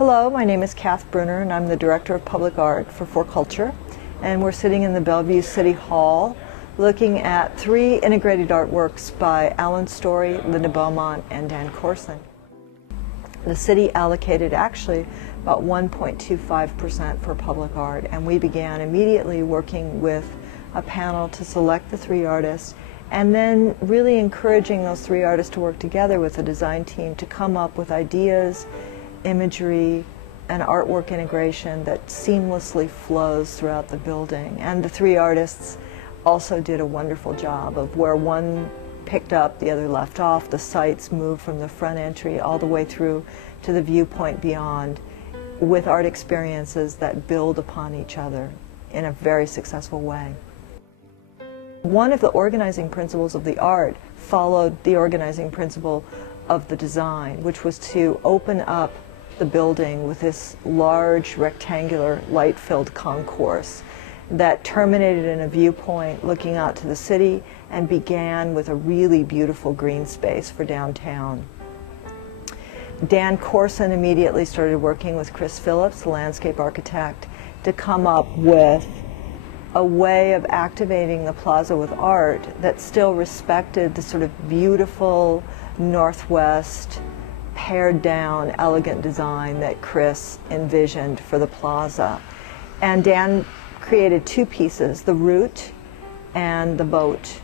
Hello, my name is Kath Brunner and I'm the Director of Public Art for Culture, and we're sitting in the Bellevue City Hall looking at 3 integrated artworks by Alan Story, Linda Beaumont, and Dan Corson. The city allocated actually about 1.25% for public art, and we began immediately working with a panel to select the 3 artists and then really encouraging those 3 artists to work together with the design team to come up with ideas, imagery, and artwork integration that seamlessly flows throughout the building. And the 3 artists also did a wonderful job of where one picked up, the other left off. The sites moved from the front entry all the way through to the viewpoint beyond, with art experiences that build upon each other in a very successful way. One of the organizing principles of the art followed the organizing principle of the design, which was to open up the building with this large rectangular light-filled concourse that terminated in a viewpoint looking out to the city and began with a really beautiful green space for downtown. Dan Corson immediately started working with Chris Phillips, the landscape architect, to come up with a way of activating the plaza with art that still respected the sort of beautiful Northwest, pared down, elegant design that Chris envisioned for the plaza. And Dan created 2 pieces, the route and the boat.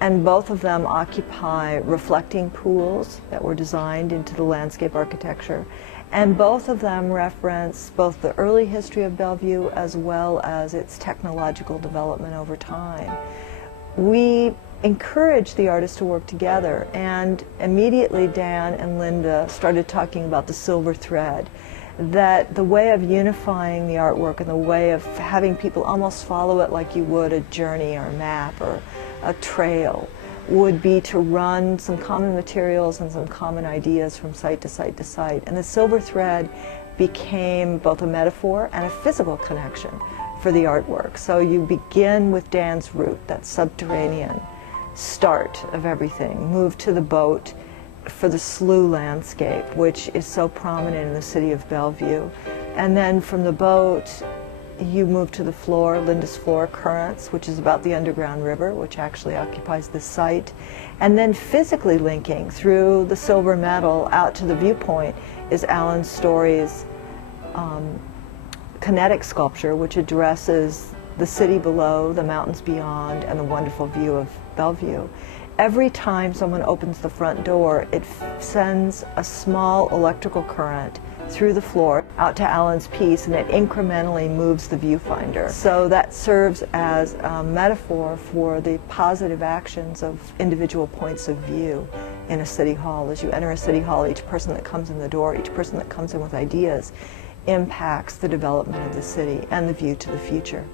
And both of them occupy reflecting pools that were designed into the landscape architecture. And both of them reference both the early history of Bellevue as well as its technological development over time. We encourage the artists to work together, and immediately Dan and Linda started talking about the silver thread, that the way of unifying the artwork and the way of having people almost follow it like you would a journey or a map or a trail would be to run some common materials and some common ideas from site to site to site. And the silver thread became both a metaphor and a physical connection for the artwork. So you begin with Dan's route, that subterranean start of everything, move to the boat for the slough landscape, which is so prominent in the city of Bellevue. And then from the boat, you move to the floor, Linda's floor, Currents, which is about the underground river, which actually occupies this site. And then physically linking through the silver metal out to the viewpoint is Alan Story's kinetic sculpture, which addresses the city below, the mountains beyond, and the wonderful view of Bellevue. Every time someone opens the front door, it sends a small electrical current through the floor out to Alan's piece, and it incrementally moves the viewfinder. So that serves as a metaphor for the positive actions of individual points of view in a city hall. As you enter a city hall, each person that comes in the door, each person that comes in with ideas, impacts the development of the city and the view to the future.